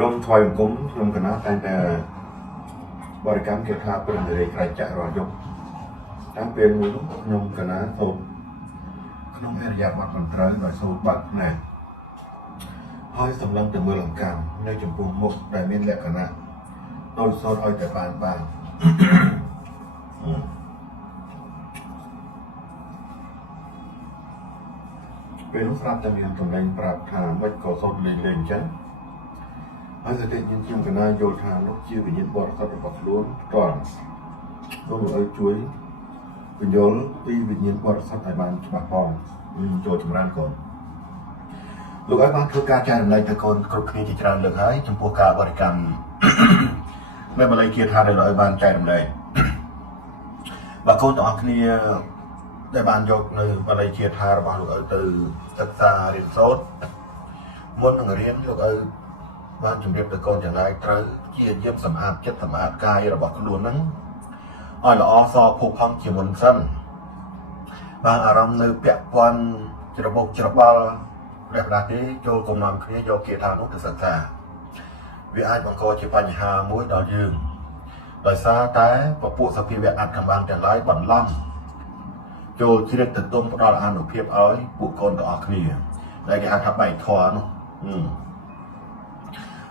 រំថ្វាយបង្គំខ្ញុំកណាតែងតែបរិកម្មគេថាព្រះនារីក្រៃចាក់រាល់យប់តាមពេលមួយនោះខ្ញុំកណាសូត្រក្នុងអរិយាបថមិនត្រូវដោយសូត្របាត់ណាស់ហើយសម្លឹងទៅមើលអង្កាំនៅចំពោះមុខដែលមានលក្ខណៈដូចសូត្រឲ្យតែបានពេលនោះស្រាប់តែមានសម្លេងប្រាប់ថាមិនក៏សូត្រលេងអញ្ចឹងហើយសតិញខ្ញុំកណាយល់ថានោះជាវិញ្ញាណបរិសុទ្ធរបស់ខ្លួនផ្ទាល់សូមឲ្យជួយបញ្យល់ពីវិញ្ញាណបរិសុទ្ធឲ្យបានច្បាស់ផងចូលចម្រើនកូនលោកឲ្យបានធ្វើការចែករំលែកទៅកូនគ្រប់គ្នាជាច្រើនលើកហើយចំពោះការបរិកម្មនៅបល័យគាថាដែលលោកឲ្យបានចែករំលែកបើកូនទាំងអស់គ្នាដែលបានយកនៅបល័យគាថារបស់លោកឲ្យទៅសិក្សារៀនសូត្រមុននឹងរៀនលោកឲ្យបានជម្រាបទៅកូនទាំងឡាយត្រូវជាយាមសម្អាតចិត្តសម្អាតកាយរបស់ខ្លួនហ្នឹងឲ្យល្អសផូរផង់ជាមុនសិនបានអារម្មណ៍នៅពាក់ព័ន្ធច្របូកច្របល់ព្រះផ្ដាស់ទេចូលកុំនាំគ្នាយកគាថានោះទៅសិក្សាវាអាចបង្កជាបញ្ហាមួយដល់យើងដោយសារតែពពួកសភាវៈអត្តកម្បាំងទាំងឡាយបន្លំចូលជ្រៀតទៅទុំផ្ដល់អានុភាពឲ្យពួកកូនទាំងអស់គ្នាដែលគេហៅថាបែកធွာនោះ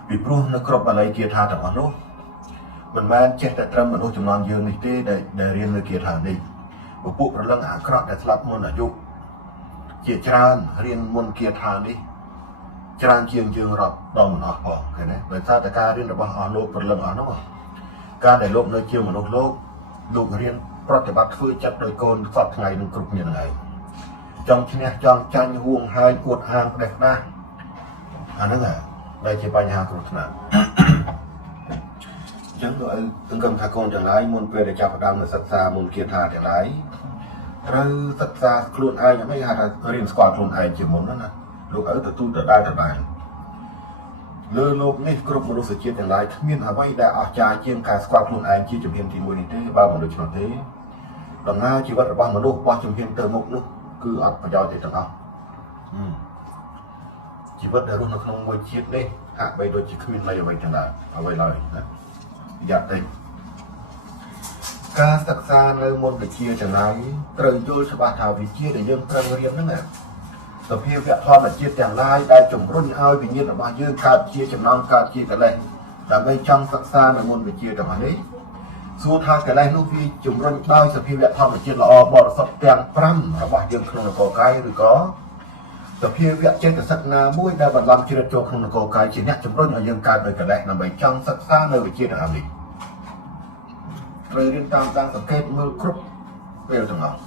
ពីព្រោះនៅគ្រប់បល័យគាថាទាំងអស់នោះមិនមែនចេះតែត្រឹមមនុស្សចំនួនយើងនេះទេដែលរៀននៅគាថានេះពពួកប្រលឹងអាក្រក់ដែលស្លាប់មុនអាយុជាច្រើនរៀនមុនគាថានេះច្រើនជាងយើងរាប់ដល់មិនអស់ផងឃើញទេដោយសារតែការរៀនរបស់អស់លោកប្រលឹងអស់នោះការដែលលោកនៅជាមនុស្សលោករៀនប្រតិបត្តិធ្វើចិត្តដោយកូនសពថ្ងៃនឹងគ្រប់គ្នានឹងឯងចង់ឈ្នះចង់ចាញ់ហួងហើយអួតអាងផ្ដេសផ្ដាស់អាហ្នឹងដែលជាបញ្ហាគ្រោះថ្នាក់អញ្ចឹងក៏ឲ្យសង្គមថាកូនទាំងឡាយមុនពេលដែលចាប់ផ្ដើមនៅសិក្សាមុនគាថាទាំងឡាយត្រូវសិក្សាខ្លួនឯងមិនហៅថារៀនស្គាល់ខ្លួនឯងជាមុនណាលោកឪទទួលដដែលលើលោកនេះគ្រប់មនុស្សជាតិទាំងឡាយគ្មានអ្វីដែលអស្ចារ្យជាងការស្គាល់ខ្លួនឯងជាជំហានទី1នេះទេបើមិនដូច្នោះទេដំណើរជីវិតរបស់មនុស្សបោះជំហានទៅមុខនោះគឺអត់ប្រយោជន៍ទេទាំងអស់ជីវិតដែលរស់នៅក្នុងមួយជាតិនេះហាក់បីដូចជាគ្មានន័យអ្វីទាំងឡើយអ្វីឡើយណាប្រយ័ត្នទេការសិក្សានៅមុនវិជ្ជាទាំងឡាយត្រូវយល់ច្បាស់ថាវិជ្ជាដែលយើងត្រូវរៀនហ្នឹងសភាវៈធម្មជាតិទាំងឡាយដែលជំរុញឲ្យវិញ្ញាណរបស់យើងកើតជាចំណងកើតជាកិលេសដើម្បីចង់សិក្សានៅមុនវិជ្ជាទាំងនេះសួរថាកិលេសនោះវាជំរុញដោយសភាវៈធម្មជាតិល្អបរិសុទ្ធទាំង5របស់យើងក្នុងនគរកាយឬក៏សភាវៈចេតសិកណាមួយដែលបន្លំជ្រៀតចូលក្នុងនគរកាយជាអ្នកជំរុញឲ្យយើងកើតដោយកិលេសដើម្បីចង់សិក្សានៅវិជ្ជាទាំងនេះត្រូវរៀនតាមដានសង្កេតមើលគ្រប់ពេលទាំងអស់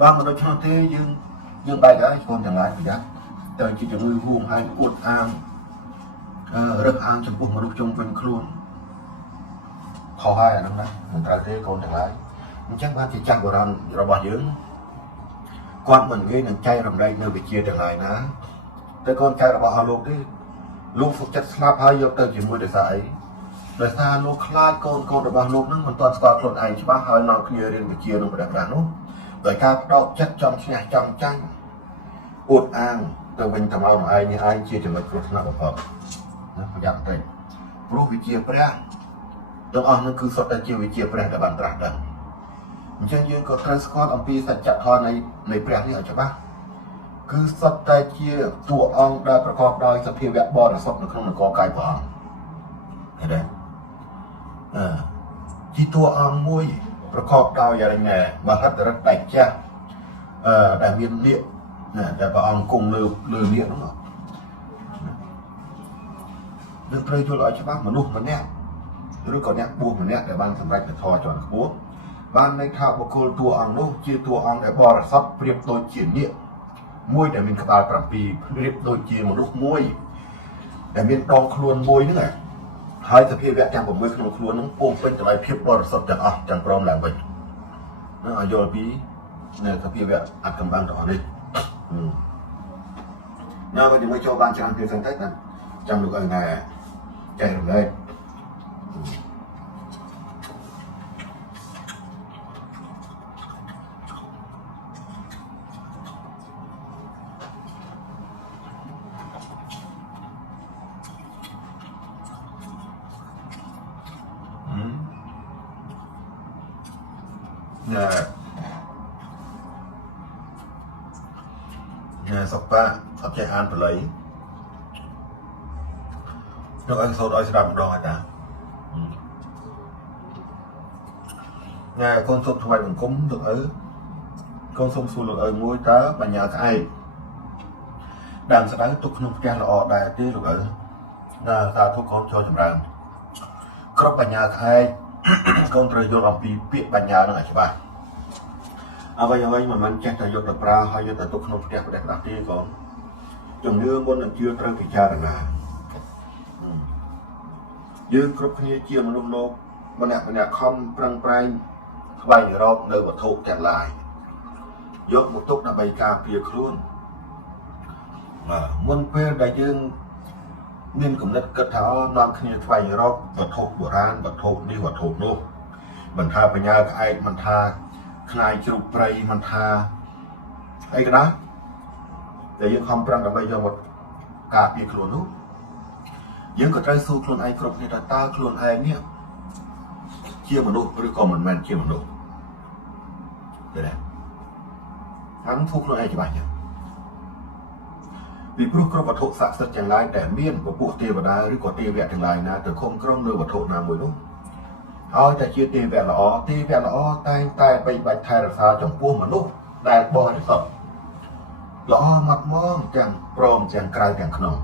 បើមិនដូច្នោះទេយើងបែកហើយកូនទាំងឡាយប្រយ័ត្នតែជាជំងឺហួងហើយអួតអាងរើសអើងចំពោះមនុស្សជុំវិញខ្លួនខុសហើយអាហ្នឹងណាមិនត្រូវទេកូនទាំងឡាយអញ្ចឹងបានជាចាស់បុរាណរបស់យើងគាត់មិនងាយនឹងចែករំលែកនៅវិជ្ជាទាំងឡាយណាតែកូនចៅរបស់អស់លោកទេលោកសុខចិត្តស្លាប់ហើយយកទៅជាមួយដោយសារអីដោយសារលោកខ្លាចកូនរបស់លោកនឹងមិនទាន់ស្គាល់ខ្លួនឯងច្បាស់ហើយនាំគ្នារៀនវិជ្ជានឹងប្រដាប់នោះដោយការបដោតចិត្តចង់ឈ្នះចង់ចាញ់អួតអាងទៅវិញទៅមកនឹងឯងនេះឯងជាចំណុចគ្រោះថ្នាក់បំផុតណាប្រយ័ត្នតិចព្រោះវិជ្ជាព្រះទាំងអស់នោះគឺសុទ្ធតែជាវិជ្ជាព្រះដែលបានត្រាស់ដឹងអញ្ចឹងយើងក៏ត្រូវស្គាល់អំពីសច្ចធម៌នៃព្រះនេះឲ្យច្បាស់គឺសុទ្ធតែជាតួអង្គដែលប្រកបដោយសភាវៈបរិសុទ្ធនៅក្នុងនគរកាយព្រះអង្គឃើញទេជាតួអង្គមួយប្រកបដោយយ៉ាងណាមហិទ្ធិឫទ្ធិដៃចាស់ដែលមាននាគដែលព្រះអង្គគង់លើនាគនោះយើងត្រូវយល់ឲ្យច្បាស់មនុស្សម្នាក់ឬក៏អ្នកបួសម្នាក់ដែលបានសម្រេចធម៌ជាន់ខ្ពស់បានន័យថាបុគ្គលតួអង្គនោះជាតួអង្គដែលបរិសុទ្ធប្រៀបដូចជានាគមួយដែលមានក្បាល7ប្រៀបដូចជាមនុស្សមួយដែលមានដងខ្លួនមួយហ្នឹងហើយសភាវៈទាំង6ក្នុងខ្លួនហ្នឹងពោពេញទៅដោយភាពបរិសុទ្ធទាំងអស់ទាំងព្រមឡើងវិញនឹងឲ្យយល់ពីនៅសភាវៈអត្តកម្បាំងទាំងអស់នេះណាបើជាមួយចូលបានច្រើនពេលសិនទៅចាំលោកឲ្យណែចែករំលែក sọc ba sắp chạy an phải lấy nước anh sốt ơi sẽ làm đòn hả ta con sốt thoại bằng cúng được ở con sông xu được ở ngôi tá bà nhà ai đang sẽ đánh tục nông trang là họ đại tí được ở là ta thuốc con cho chồng rằng có bà nhà ai con trời vô làm bị bà nhà nó là bà vậy mà mình chắc là vô tập ra hay vô tập tục nông trang để đặt đi con chồng như con là chưa trời bị cha rồi nè dương cướp kia chia mà nông nô mình nè không prang prang bay ở đâu nơi vật thụ trả lại dốt một túc là bay ca phía luôn muốn phê đại dương nên cũng rất kết thảo non khi bay ở đâu vật thụ bộ ran vật thụ đi vật thụ luôn mình tha bây giờ ai mình tha khai chụp bay mình tha ấy cái đó để dương không prang là bay giờ một ca phía luôn luôn dương có trai su luôn ai cướp người ta luôn ai nhé chia một độ rồi còn mình chia một độ đây này hắn phúc nó ai chỉ bài nhỉ vì bố có vật thụ sạc sật chẳng lại để miên của bộ tê và đá rồi có tê vẹn chẳng lại là từ không có nơi vật thụ nào mới lúc thôi ta chia tê vẹn là ó tay bay bạch thay là sao trong buông mà lúc đại bò để sập lõ mặt mong chẳng prom chẳng cài chẳng khổng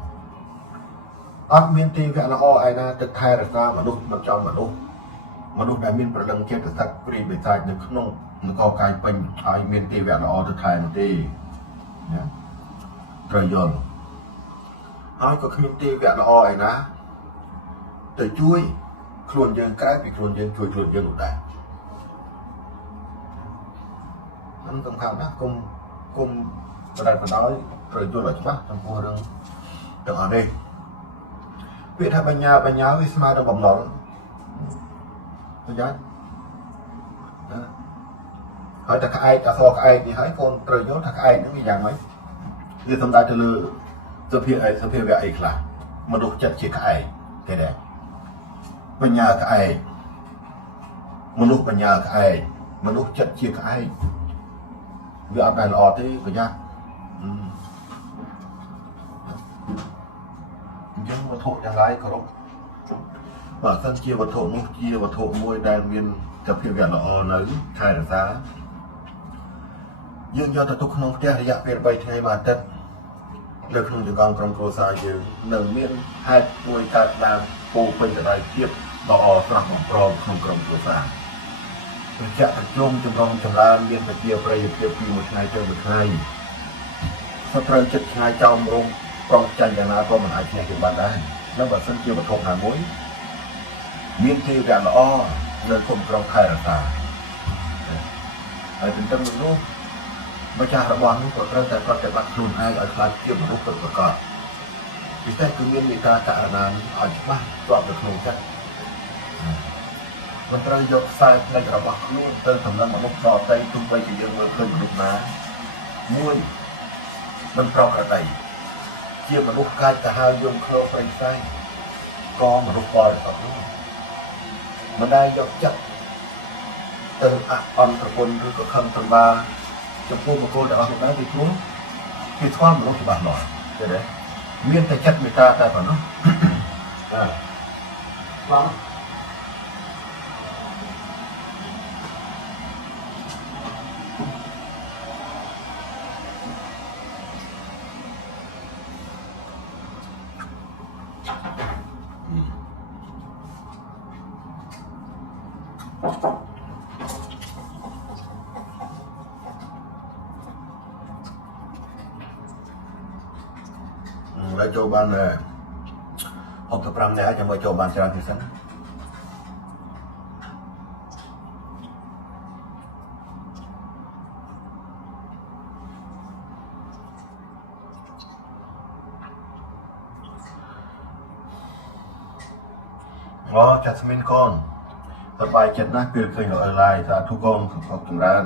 miên tê vẹn là ó ai na từ thay là sao mà lúc mà trong mà lúc đại miênประดังเกี่ยวกับสัตว์ปรีไปใส่ในขนมมันก็กลายเป็นไอเมนตีแหวนออจะไทยมันตีเนี่ยกระยอนไอ้ก็ขมิ้นตีแหวนอไอ้นะแต่ช่วยครวนยังใกล้ไปครวนยังช่วยครวนยังหลุดได้นั่นสำคัญนะกุมประเด็นน้อยกระยอนหรือใช่ปะจำพวกเรื่องอันนี้วิธีปัญญาวิสมาต้องบ่มหลอนbây giờ hỏi thật ai cả phò ai thì hỏi con trời nhớ thật ai nó bị dạng mấy như thông đại từ lư sơ phía vậy là mà đục chặt chỉ ai thế này bên nhà ai mà đục bên nhà ai mà đục chặt chỉ ai vì ở đây là ở thế bây giờ nhưng mà thuộc nhà gái có đâu và thân chia vật thụ môi đàn viên tập hiệu gạt lọ nới khai ra giá dương do ta tục không theo thì dạng về bay thay mà tất lực không được con trong cô xa dương nở miên hai môi cạt đàm phù bình ở đây tiếp đỏ sẵn bằng prom không trong cô xa tôi chạy thật chung trong con trong la miên phải chia bay tiếp khi một ngày chơi một ngày sắp rơi chất hai trong rung con tranh nhà nào có một ai kia thì bạn đây nó bảo sân chia vật thụ hà mối miên thi gà lõ nơi không trong khai là ta ở trên tâm luôn mà cha đã bỏ những cuộc ra có thể bắt luôn ai ở khai kia một lúc tự có vì thế cứ miên người ta cả là ở chỗ ba chọn được nông chất mình ta dọc sai đây là bắt luôn tên thầm lâm một lúc đỏ tay tung bay thì dương mơ khơi một lúc má muôi mình pro cả đầy chia một lúc khai cả hai dùng khâu phải sai có một lúc coi thật luôn mình đang dọc chất từ on tập quân rồi có khâm tầm ba trong cô một cô đã học nói thì xuống thì thoát một lúc thì bạn nói thế đấy miên thể chất người ta tại phải nó vâng cho bạn học tập răng này cho cho bạn chơi thì sẵn chặt min con tập bài chặt nát cười khơi ở lại ra thu con học từng ra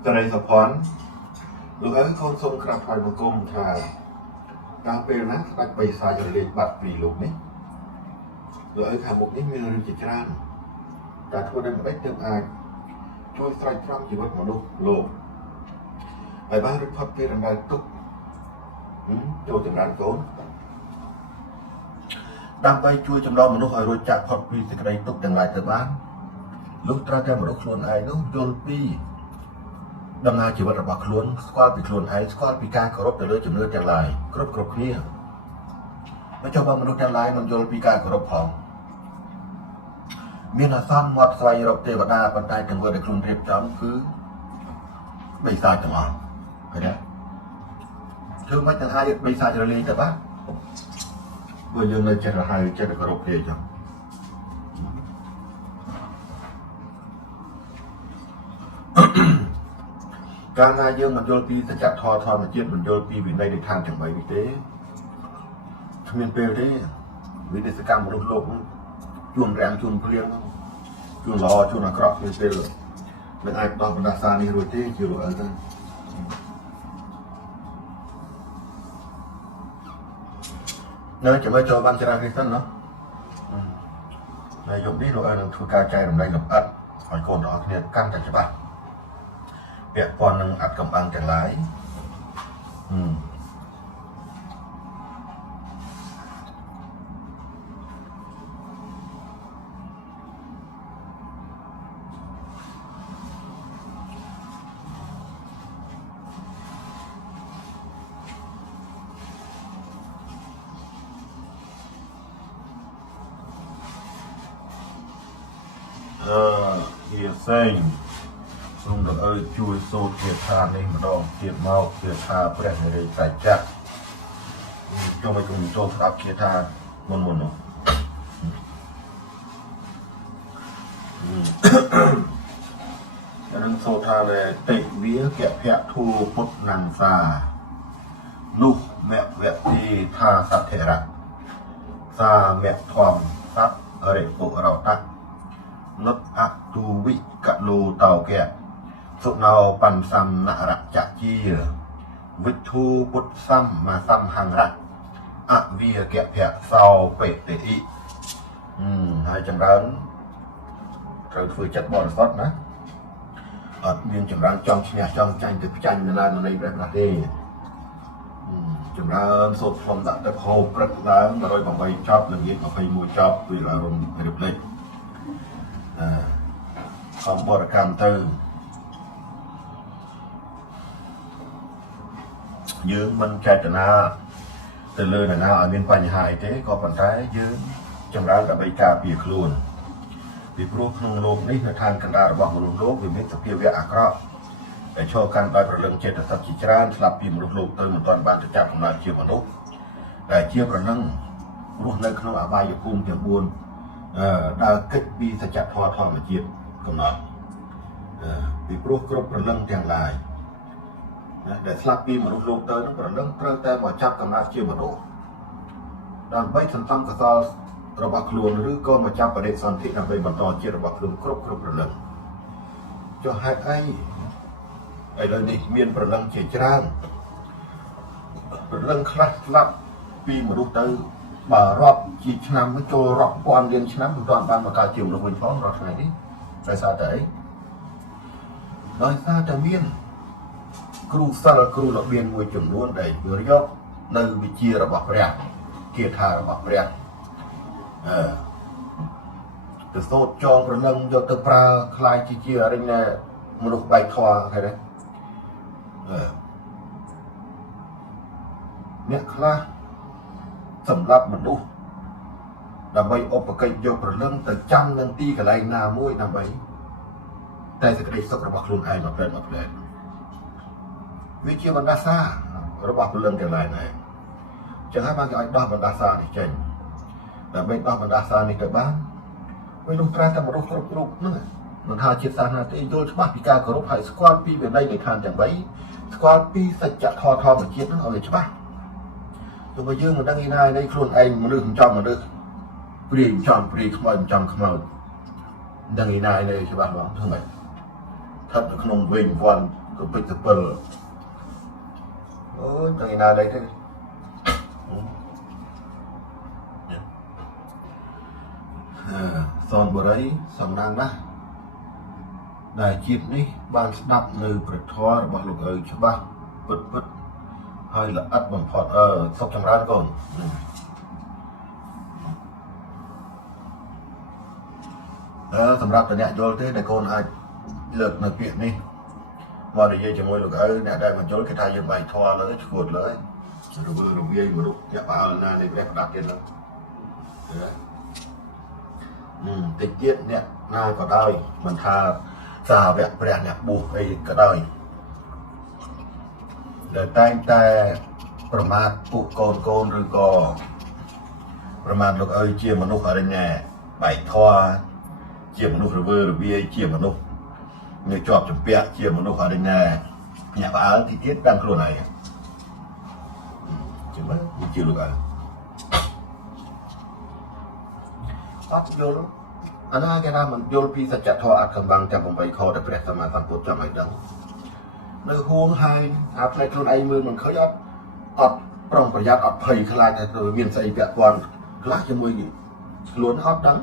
แต่ในสะพอนลูกเอ้ยคนทรงกราบไหว้บังคมทางการเป็นนะตักไปสายจะเรียนบัตรปีลูกนี้ลูกเอ้ยขามุกนี้มีเรื่องจิตรานการทั่วได้มาได้เติมอาช่วยใส่พร้อมชีวิตมนุษย์โลกไปบ้านรึพับเพื่อนได้ตุกโจจังร้านโกนดำไปช่วยจำลองมนุษย์ให้รู้จักพอดปีสกได้ตุกจังไรแต่บ้านลูกตราแกมนุษย์โคลนไอ้ลูกโยนปีดำนาชีวิตระบาดล้วนสกอตปีโคลนไอ้สกอตปีการเคารพแต่เลือดจำเลือดจังไรครบเคลียไม่เจ้าบ้านมนุษย์จังไรมันโยนปีการเคารพของมีนาซ้ำหมดใส่รบเทวดาปันไตถึงวันในกรุงเทพจำคือไม่ทราบจังอ่ะเห็นไหมคือไม่จังหายไม่ทราบจะเรียนแต่บ้านเมื่อยังเลยจะหายจะกระรบเทจังการงานยังมันโยนปีจะจัดทอมันเจี๊ยบมันโยนปีวินัยในทางจังไหววิเต้ทำเป็นเปรี้ยวได้วิธีสกัดมนุษย์โลกจุนแรงจุนเพลียงจุนล้อจุนอักขระเป็นเปรี้ยวเป็นไอ้ตอนบรรดาสานีรู้ที่จิ๋วอะไรนั่นเนื้อจะไม่จอบังจราคริสตันเนาะในยุคนี้เราเอาทุกการใจลงในหลับอัดหอยโกนออกเนี่ยกั้นจากฉบับเปียกปอนนึงอัดกำบังจังไรเฮียเซ็งลุงดอกเอ้ยช่วยโซ่เกียร์ทานี่มาดองเกียร์เมาเกียร์ทาเปรี้ยงเลยใส่จักจงไปกลุ่มโซ่รับเกียร์ทามนเนาะนั้นโซ่ทาเลยติเวียแกะแพะทูพุทธนังซาลูกแม่แวะที่ทาสัตเถระซาแม่ทอมซับเรปุเราตักนดอัตูวิกะโลเตาแกะสุนาปันซัมนาระจักจีวิทูปุตซัมมาซัมหังรักอะเวียแกะแพะเศร้าเป็ดเตอิให้จำรันเราฝึกจัดบอลสดนะมีจำรันจองเชียจองใจตึกใจในลานในแบบนั้นเองจำรันสดฟอมดักตะโคปรักล้างมาโดยบางใบชอบละเอียดบางใบมวยชอบตัวอารมณ์เรียบเล็กคำบริกรรมเติมยืมมันแค่จะน่าแต่เลยน่ามีปัญหาเจ๊ก็ปัญหายืมจำร้านกับใบกาปีคลูนปีพวกนงโลกนี่ในทางกันดาระบอกมนุษย์โลกวิมิตสเปียเวอักระแต่โชว์การไปประเรื่องเจตสัจจิจารสลับปีมนุษย์โลกเติมมันตอนบานจะจับของเราเชี่ยวมนุษย์แต่เชี่ยวประนังรู้ในขนมอบายภูมิเตียงบุญดาวคิดปีสัจทอมาเจียบกำหนดปีพวกกรบประเรื่องเตียงลายแต่สลับปีมนุษย์โลกเติมนั้นประเรื่องเติมแต่มาจับกำนัดเชี่ยวมนุษย์ด้านใบสันตังกษัตริย์ระบาดคลวนหรือก็มาจับประเด็นสันตินำไปบรรทอนเชี่ยวระบาดคลวนครบประเรื่องจะให้ไอ้เลยนี่มีนประเรื่องเชี่ยวจางประเรื่องคลาสลับปีมนุษย์เติมบารอบจีชนามโจรอบความเรียนชนะบุตรบ้านมาการเจียมลงเป็นฟ้องรอดไงนี่ใส่ซาเต๋โดยซาจะเมียนครูสารครูระเบียนมวยจุ่มล้วนได้เบริยกในวิจีระบบเรียกเกียรติระบบเรียกจะโซ่จองประนังยกตะปราคลายจีเจียอะไรเนี่ยมนุษย์ใบทอใครเนี่ยเนี่ยคลาสำหรับมนุษย์ดำไปอบปะกิยกประเรื่องแต่จำนันตีกับไรนามวยดำไปแต่สกัดสกระบอกลุนไอมาเพลินวิจิบรรดาซาระบบเรื่องแต่ไรไหนจะให้มาไอ้ดอกบรรดาซานี่เจนแต่ไม่ดอกบรรดาซานี่เกิดบ้านไม่รู้ตราแต่มนุษย์กรุบนั่นมันหาจิตสานาที่โยนฉบับพิการกรุบให้สควอตปีเป็นไรในทางอย่างไรสควอตปีสัจจะทอเหมือนเจี๊ยบนั่นเอาเลยใช่ปะตัวมายืมมันตั้งง่ายในโคลนไอ้มันเรื่องจอมมันเรื่องปรีจอมปรีขโมยจอมขโมย đang ý này này cho bạn đó thương mày thật là không vinh quan của bịch tập bờ ôi đang ý này đây thế son bờ đấy sòng đang đó đại chiết ní ban đắp nơi bật thoa bằng lục ơi cho ba bật hay là ắt bằng phọt sọc chẳng ra còn sầmรับตัวเนี้ยโยนที่แต่คนไอ้เลิกมาเปลี่ยนนี่ว่าเดี๋ยวจะมวยลูกเนี่ยได้มาโยนแค่ทายยังใบทอเลยขวดเลยรูเบี้ยมาลูกอย่าปาเลยนะในแบบดักเกินแล้วติดเย็ดเนี่ยง่ายก็ได้มันทาซาแบบแบรนด์เนี่ยบุกไปก็ได้เดี๋ยวแต่ประมาทปุกโกนหรือก็ประมาทลูกเชี่ยมนุษย์อะไรเนี่ยใบทอเชี่ยมนุษย์หรือเบี้ยเชี่ยมนุษย์เนี่ยจอบจมเปียเชี่ยมนุษย์อะไรเนี่ยเนี่ยปาที่เทียบดังโครไหนใช่ไหมมีเชี่ยลูกอัดโยนอันนั้นแกทำมันโยนพีสัจทออัดกำบังจำผมไปคอแต่เปรียบสมาสัมพุทธจำไม่ดังในห่วงไฮอาในโครไหนมือมันเขายัดอัดปรองประหยัดอัดเพยคลายแต่ตัวเมียนใส่เปียกวันคลายจะมวยกี่ล้วนอัดดัง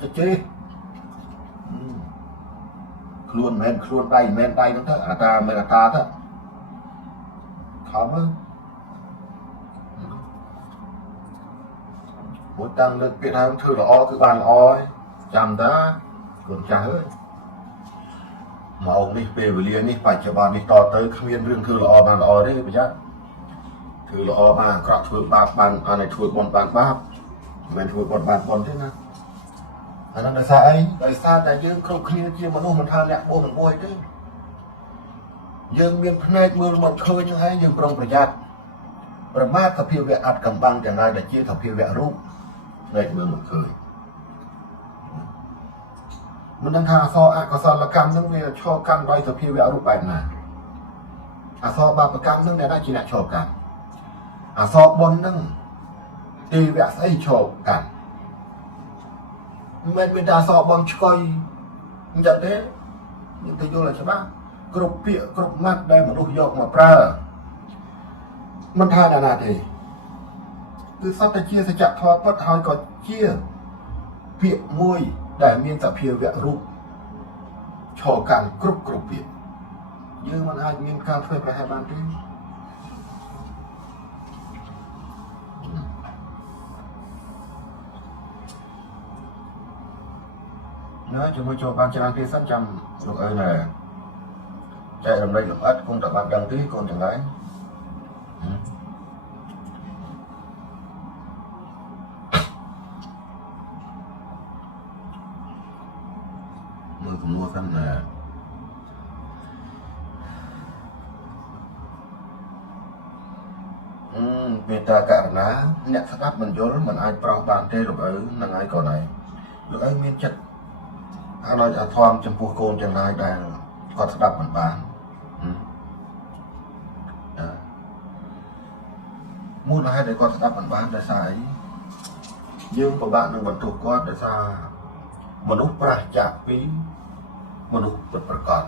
จะเจ๊คล้วนแมนคล้วนได้นั่นเถอะอาตาไม่อาตาเถอะถามว่าหัวตังเลือกเปลี่ยนทางเธอละอ้อคือบานอ้อยจำได้คนจ้าเฮ้ยมาองนี่เปรย์วิเลียนี่ไปจะบานนี่ต่อเติร์ขมิ้นเรื่องเธอละอ้อบานอ้อยได้ไปจ้ะเธอละอ้อบานกระเธอบาบานอะไรเธอบนบานบ้าแมนเธอบนบานบนใช่ไหมอันนั้นได้ซาไอ้ได้ซาแต่ยืนครบเคลียร์เกี่ยวมันโน้มันทานเนี่ยโบมันบวยด้วยยืนเมียนพนัยมือมันเคยยังไงยืนปรองประหยัดประมาทกับเพียวแวะอัดกำบังแต่นายแต่เชี่ยกับเพียวแวะรูปในมือมันเคยมันนั่งทาซออะก็ซอละกันนึงเนี่ยชอบกันไว้กับเพียวแวะรูปไปนะอะซอบาประกันนึงเนี่ยได้จีน่ะชอบกันอะซอบนนึงตีแวะใส่ชอบกันมันเป็นดาสอบบางช่วยมันจะเด้ยังจะโยนอะไรใช่ปะกรุบเปียกรุบมัดได้มาลูกยกมาปลามันทานอะไรทีคือสัตว์เชี่ยสจักทอปัดหอยก่อนเชี่ยเปียมวยได้เมียนสับเพียวแวะรูปชอกันกรุบเปียยืมมันอาจมีการช่วยประหารบ้านที่เนื้อจะมาโจบานจะนั่งที่สั้นจำลูกเnày chạy làm đây lúc ắt cũng tập bạn đăng tí con chẳng lấy mưa cũng mua phân nè người ta cả ná nhận phát áp mình vô mình ai prong bàn thế lúc ấy là ai còn này lúc ấy miên chấtเราจะทอมจำพวกโกนจังไรได้ก็สดับเหมือนบ้านมูลให้ได้ก็สดับเหมือนบ้านได้สายยืมกับบ้านหนึ่งบรรทุกก็ได้ซามนุษย์ปราศจากปีมนุษย์ประกอบ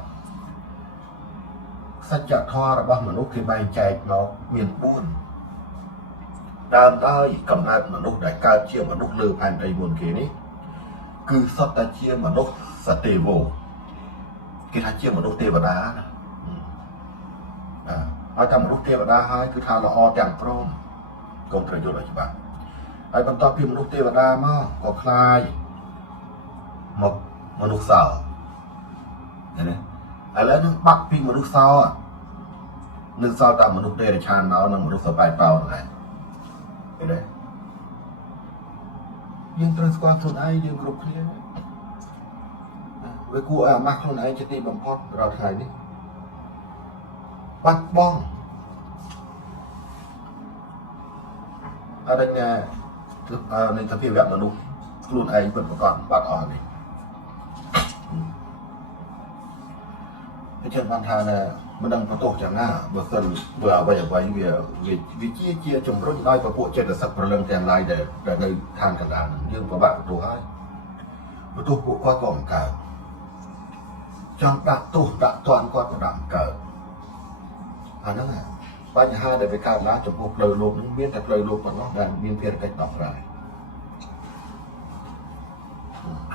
สัจธรรมระบมนุษย์คือใบใจเราเมียนปูนดามใต้กำนัดมนุษย์ได้การเชื่อมนุษย์เลือพันในบนเขนี้คือสัตเชียมนุษย์สเตโวคือทาเชียมนุษย์เทวดาเอาทำมนุษย์เทวดาให้คือทาละอจังพร้อมกองประโยชน์อะไรบ้างไอ้บรรดาพิมนุษย์เทวดามาก็คลายมนุษย์สาวเห็นไหมไอ้แล้วนึกบักพิมนุษย์สาวนึกสาวตามมนุษย์เดรัจฉานเอานั่งมนุษย์สบายเปล่าอะไรเห็นไหมยังตรัสความส่วนไอ้ยังกรุบเคลียร์เวกูมักส่วนไอ้จะตีบังพอดเราถ่ายนี่บัดบ้องอะไรเนี่ยในสภาพแบบมนุษย์ส่วนไอ้เป็นประกอบบัดอ่อนนี่เช่นพันธาเนี่ยมันดังประตูจากหน้าเบื่อเกินเบื่อไปอย่างไรวิเจียจมรุ่นน้อยประพวกเจตสักประเรื่องแทนลายแต่ในทางต่างๆยื่นประบาดประตูให้ បន្ទោសពួកគាត់ក៏មិនកើតចង់ដាក់ទោសដាក់ទណ្ឌគាត់ក៏ដាក់មិនកើតអាហ្នឹងបញ្ហាដែលវាកើតឡើងចំពោះផ្លូវលោកនឹងមានតែផ្លូវលោកប៉ុណ្ណោះដែលមានភារកិច្ចដោះស្រាយ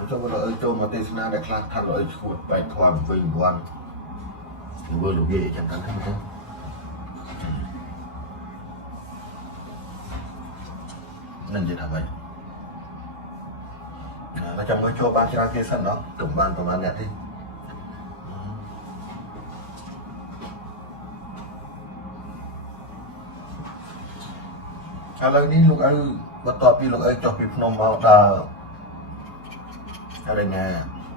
ចូលមកលើចូលមកទេសនាដែលខ្លះថាលើឈួតបែកធំវិញគាត់ធ្វើលោកនិយាយចឹងទៅនឹងនិយាយថាម៉េចแล้วចាំមើលចូលបានច្រើនគេសិនដល់ទំបានប្រហែលអ្នកទេឥឡូវនេះលោកឪបន្ទាប់ពីលោកឪចុះពីភ្នំមកដល់ហើយណា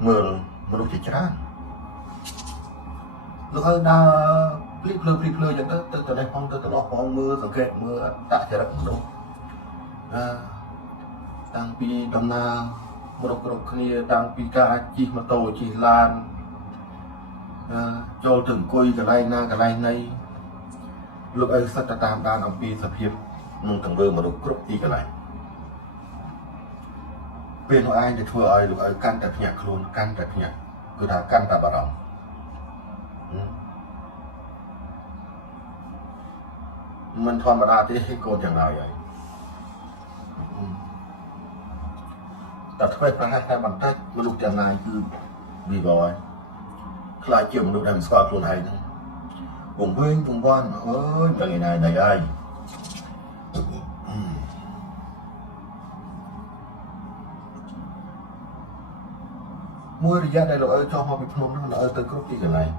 មើលមនុស្សជាច្រើនលោកឪដើរភ្លីភ្លើចឹងទៅនេះផងទៅត្រឡប់ផងមើលសង្កេតមើលអត្តចរិតមនុស្សតាំងពីដំណើរគ្រប់គ្នាតាំងពីការជិះម៉ូតូជិះឡានចូលទៅអង្គុយកន្លែងណាកន្លែងណីលោកឪសិតតែតាមដានអំពីសភាពនឹងទង្វើមនុស្សគ្រប់ទីកន្លែងពេលនោះឯងដែលធ្វើឲ្យលោកឪកាន់តែភ្ញាក់ខ្លួនកាន់តែភ្ញាក់គឺថាកាន់តែបារម្ភមិនធម្មតាទេកូនទាំងឡាយហើយតែធ្វើប្រហែលតែបន្តិចមនុស្សទាំងឡាយគឺវាវល់ខ្លាចជាមនុស្សដែលមិនស្គាល់ខ្លួនឯងហ្នឹងវងវិញវងវាន់អើយដឹងឯណាណៃហើយមួយរយៈដែលលោកឪចុះមកពីភ្នំហ្នឹងលោកឪទៅគ្រប់ទីកន្លែង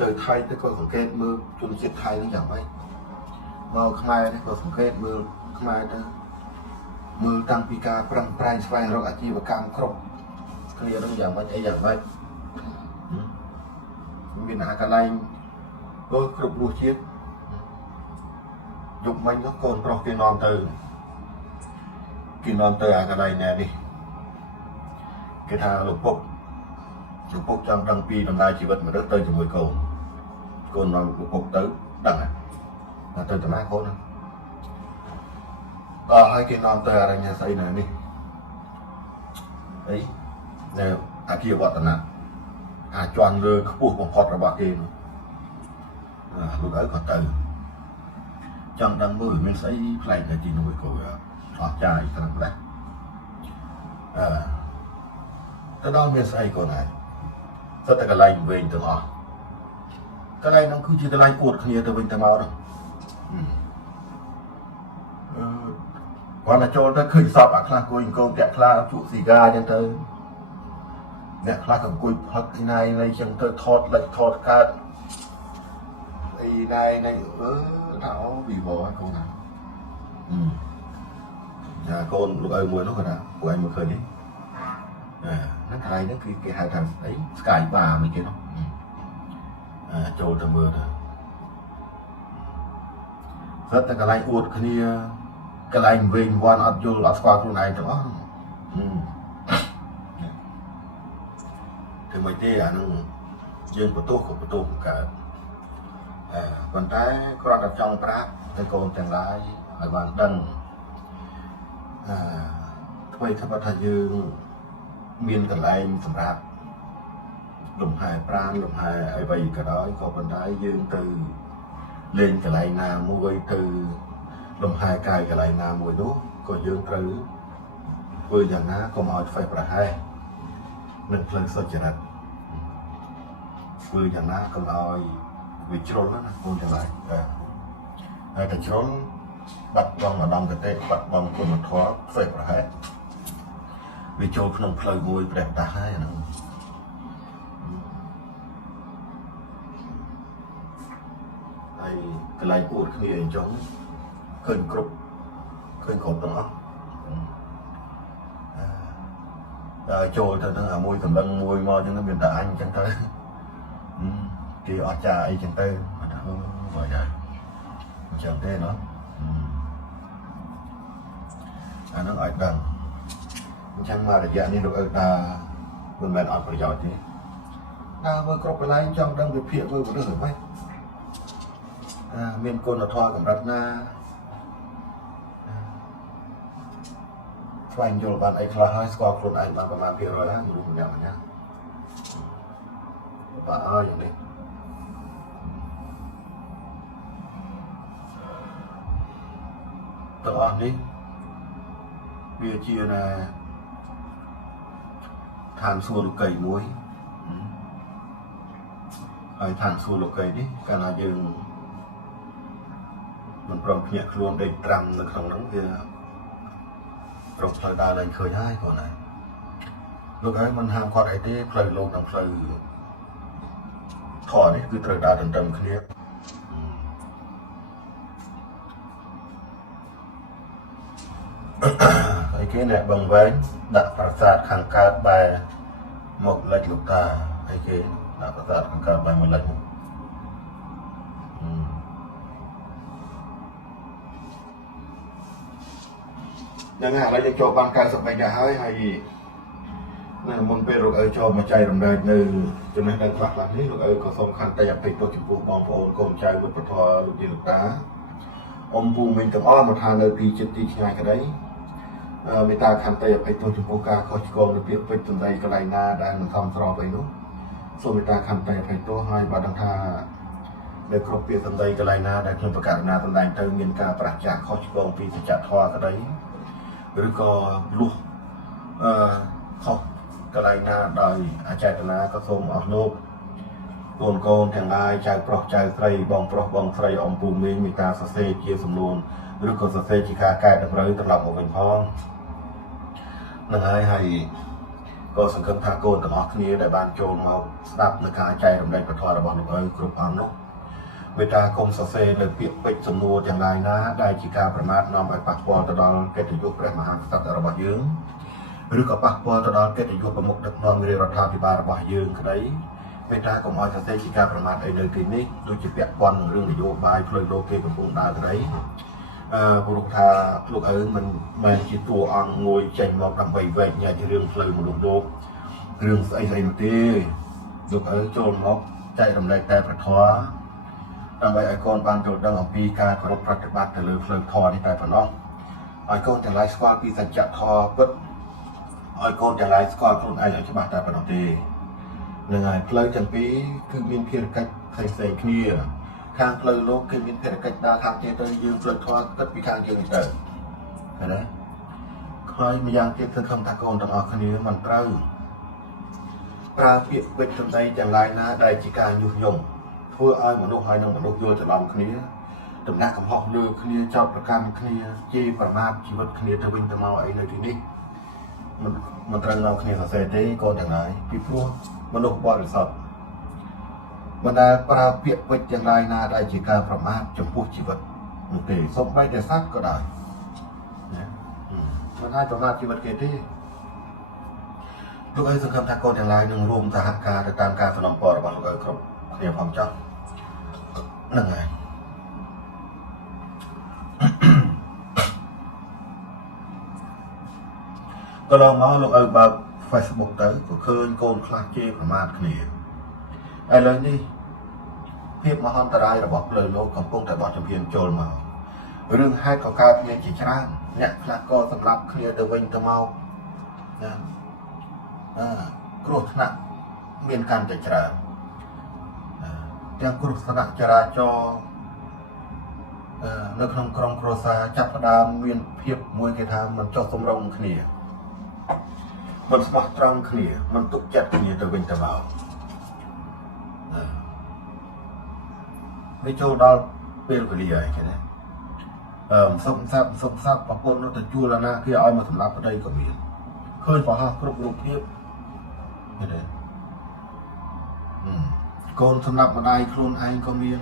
ទៅថៃទៅក៏សង្កេតមើលជនជាតិថៃហ្នឹងយ៉ាងម៉េចមកខ្មែរនេះក៏សង្កេតមើលខ្មែរទៅមើលតាំងពីការប្រឹងប្រែងស្វែងរកអាជីវកម្មគ្រប់គ្នានឹងយ៉ាងម៉េចអីយ៉ាងម៉េចមានអាកន្លែងគ្រប់រសជាតិយប់មិញនោះកូនប្រុសគេនាំទៅអាកន្លែងណែនេះគេថាលោកពុកចង់ដឹងពីដំណើរជីវិតមនុស្សទៅជាមួយកូននាំលោកពុកទៅដឹងហើយទៅតាណាកូនហ្នឹងហើយគេនាំទៅអរញ្ញាស្អីនៅនេះអីនៅអាគារវឌ្ឍនៈអាចន់លើខ្ពស់បំផុតរបស់គេនោះលោកឪក៏ទៅចង់ដឹងមើលមានស្អីផ្លែកនៅទីនោះក៏អស់ចាយត្រឹមដែរទៅដល់មានស្អីកូនហើយទៅតែកន្លែងវិញទាំងអស់កន្លែងនោះគឺជាកន្លែងអួតគ្នាទៅវិញទៅមកនោះគាត់ទៅចូលទៅឃើញសពអាខ្លះគួយអង្គរតាក់ខ្លះជក់ស៊ីហ្គាអញ្ចឹងទៅអ្នកខ្លះក៏អង្គុយផឹកទីណៃនៃចឹងទៅថតលិចថតកើតអីណៃថាអូវីវកូនណាកូនលោកឪមួយនោះគាត់ថាពួកឯងមើលឃើញទេហ្នឹងកន្លែងហ្នឹងគឺគេហៅថាអី Sky Bar មួយគេនោះចូលទៅមើលទៅគាត់តែកន្លែងអួតគ្នាកន្លែងវិញវ៉ាន់អត់យល់អត់ស្គាល់ខ្លួនឯងទាំងអស់គឺមិនទេអានឹងយើងបន្ទោសក៏បន្ទោសកើតប៉ុន្តែគ្រាន់តែចង់ប្រាប់ទៅកូនទាំងឡាយឲ្យបានដឹងអ្វីថាយើងមានកន្លែងសម្រាប់លំហែប្រាណលំហែអីវ៉ៃក៏ដោយក៏ប៉ុន្តែយើងទៅលេងកន្លែងណាមួយទៅលំហែកាយកន្លែងណាមួយនោះក៏យើងត្រូវធ្វើយ៉ាងណាកុំឲ្យធ្វេសប្រហែសនឹងផ្លូវសុចរិតធ្វើយ៉ាងណាកុំឲ្យវាជ្រុលណាបងទាំងឡាយហើយតែជ្រុលបាត់បង់អារម្មណ៍កតេបាត់បង់គុណធម៌ធ្វេសប្រហែសវាចូលក្នុងផ្លូវមួយព្រះតាហើយអាហ្នឹងហើយកន្លែងអួតគ្នាអញ្ចឹងឃើញគ្រប់ទាំងអស់ដល់ចូលទៅនឹងអាមួយកម្លឹងមួយមកអញ្ចឹងមានតែអញអញ្ចឹងទៅគេអត់ចាអីអញ្ចឹងទៅអត់ធ្វើបើយ៉ាងអញ្ចឹងទេណាអាហ្នឹងឲ្យដឹងអញ្ចឹងមករយៈនេះលោកឪថាមិនមែនអត់ប្រយោជន៍ទេដើរមើលគ្រប់កន្លែងចង់ដឹងវិភាគមើលមនុស្សទៅវិញមានគុណធម៌កម្រិតណា ស្វែងយល់បានអីខ្លះហើយស្គាល់ខ្លួនឯងបានប្រមាណភាគរយហើយមនុស្សម្នាក់ៗបាទអើយ៉ាងនេះទាំងអស់នេះវាជាណាឋានសួគ៌លោកីមួយហើយឋានសួគ៌លោកីនេះកាលណាយើងមិនព្រមភ្ញាក់ខ្លួនដេកត្រាំនៅក្នុងហ្នឹងវារកផ្លូវដើរឡើងឃើញហើយគាត់ណាលោកហើយមិនហាមគាត់អីទេផ្លូវលោកនិងផ្លូវធម៌នេះគឺត្រូវដើរទន្ទឹមគ្នាហើយគេអ្នកបងវែងដាក់ប្រាសាទខាងកើតបែរមកលិចលោកតាហើយគេដាក់ប្រាសាទខាងកើតបែរមកលិចយ៉ាងណាឥឡូវយើងចូលបាន93ដែរហើយនៅមុនពេលលោកឪចូលមកចែករំលែកនៅចំណេះដឹងខ្លះៗនេះលោកឪក៏សូមខន្តីអភ័យទោសចំពោះបងប្អូនកូនចៅមិត្តពធលោកយាយលោកតាអ៊ំពូមីងទាំងអស់មកថានៅពីចិត្តទីឆ្ងាយក្តីមេត្តាខន្តីអភ័យទោសចំពោះការខុសឆ្គងនៅពាក្យពេចន៍សម្ដីកន្លែងណាដែលមិនសមស្របអីនោះសូមមេត្តាខន្តីអភ័យទោសហើយបើដឹងថានៅគ្រប់ពាក្យសម្ដីកន្លែងណាដែលខ្ញុំប្រកាសណាសម្ដែងទៅមានការប្រឆាំងខុសឆ្គងពីសច្ចធម៌ក្តីឬក៏លុះខុសកន្លែងណាដោយអចេតនាក៏សូមអស់លោកកូនទាំងឡាយចៅប្រុសចៅស្រីបងប្រុសបងស្រីអ៊ំពូមីងមេត្តាសរសេរជាសំណួរឬក៏សរសេរជាការកែតម្រូវត្រឡប់មកវិញផងនឹងហើយក៏សង្ឃឹមថាកូនទាំងអស់គ្នាដែលបានចូលមកស្ដាប់នៅការចែករំលែកពធរបស់លោកឪគ្រប់អង្គនោះមេត្តាគុំសរសេរនៅពាក្យពេចន៍សំណួរទាំងឡាយណាដែលជាការប្រមាថនាំឲ្យប៉ះពាល់ទៅដល់កិត្តិយសព្រះមហាក្សត្ររបស់យើងឬក៏ប៉ះពាល់ទៅដល់កិត្តិយសប្រមុខដឹកនាំរាជរដ្ឋាភិបាលរបស់យើងក្តីមេត្តាកុំឲ្យសរសេរជាការប្រមាថអីនៅទីនេះដូចជាពាក់ព័ន្ធនឹងរឿងនយោបាយផ្លូវលោកគេកំពុងដើរក្តីព្រោះថាលោកឪមិនមែនជាតួអង្គមួយចេញមកដើម្បីវែកញែករឿងផ្លូវមនុស្សលោករឿងស្អីនោះទេលោកឪចូលមកចែករំលែកតែប្រធមដើម្បីឲ្យកូនបានយល់ដឹងអំពីការគោរពប្រតិបត្តិទៅលើផ្លូវធម៌នេះតែប៉ុណ្ណោះឲ្យកូនទាំងឡាយស្គាល់ពីសច្ចធម៌ពិតឲ្យកូនទាំងឡាយស្គាល់ខ្លួនឯងឲ្យច្បាស់តែប៉ុណ្ណោះទេនឹងហើយផ្លូវទាំងពីរគឺមានភារកិច្ចផ្សេងៗគ្នាខាងផ្លូវលោកគឺមានភារកិច្ចដើរខាងទៀតទៅយើងផ្លូវធម៌គិតពីខាងយើងទៅឃើញទេហើយម្យ៉ាងទៀតគឺខំថាកូនទាំងអស់គ្នាមិនត្រូវប្រើពាក្យពេចន៍សម្ដីទាំងឡាយណាដែលជាការញុះញង់ធ្វើឲ្យមនុស្សហើយនឹងមនុស្សយល់ច្រឡំគ្នាដំណាក់កំហុសលើគ្នាចោទប្រកាន់គ្នាជេរប្រមាថជីវិតគ្នាទៅវិញទៅមកអីនៅទីនេះមិនត្រូវនាំគ្នាសរសេរទេកូនទាំងឡាយពីព្រោះមនុស្សបរិសុទ្ធមិនដែលប្រើពាក្យពេចន៍ទាំងឡាយណាដែលជាការប្រមាថចំពោះជីវិតនោះទេសូម្បីតែសត្វក៏ដោយមិនអាចប្រមាថជីវិតគេទេលោកឪសង្ឃឹមថាកូនទាំងឡាយនឹងរួមសហការទៅតាមការសំណពររបស់លោកឪគ្រប់គ្នាផងចុះហ្នឹងហើយកន្លងមកលោកឪបើក Facebook ទៅក៏ឃើញកូនខ្លះជេរប្រមាថគ្នាឥឡូវនេះភាពមហន្តរាយរបស់ផ្លូវលោកកំពុងតែបោះជំហានចូលមករឿងហេតុក៏កើតមានជាច្រើនអ្នកខ្លះក៏សម្លាប់គ្នាទៅវិញទៅមកណាគ្រោះថ្នាក់មានកាន់តែច្រើនទាំងគ្រោះថ្នាក់ចរាចរណ៍នៅក្នុងក្រុមគ្រួសារចាប់ផ្ដើមមានភាពមួយគេថាមិនចុះសម្រុងគ្នាមិនស្មោះត្រង់គ្នាមិនទុកចិត្តគ្នាទៅវិញទៅមកវាចូលដល់ពេលវេលាហើយគេណាសុំសាប់ប្រពន្ធនោះទៅជួលណាគេឲ្យមកសម្លាប់ប្តីក៏មានឃើញប្រហោះគ្រប់រូបភាពឃើញទេកូនសម្លាប់ម្ដាយខ្លួនឯងក៏មាន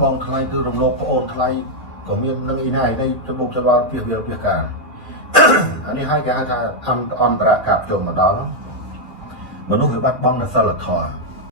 បងថ្លៃទៅរំលោភប្អូនថ្លៃក៏មាននឹងអីណានេះច្បុកច្បល់ពីវាពីការអានេះឲ្យគេហៅថាអន្តរកាប់ចូលមកដល់មនុស្សវាបាត់បង់នូវសិលធម៌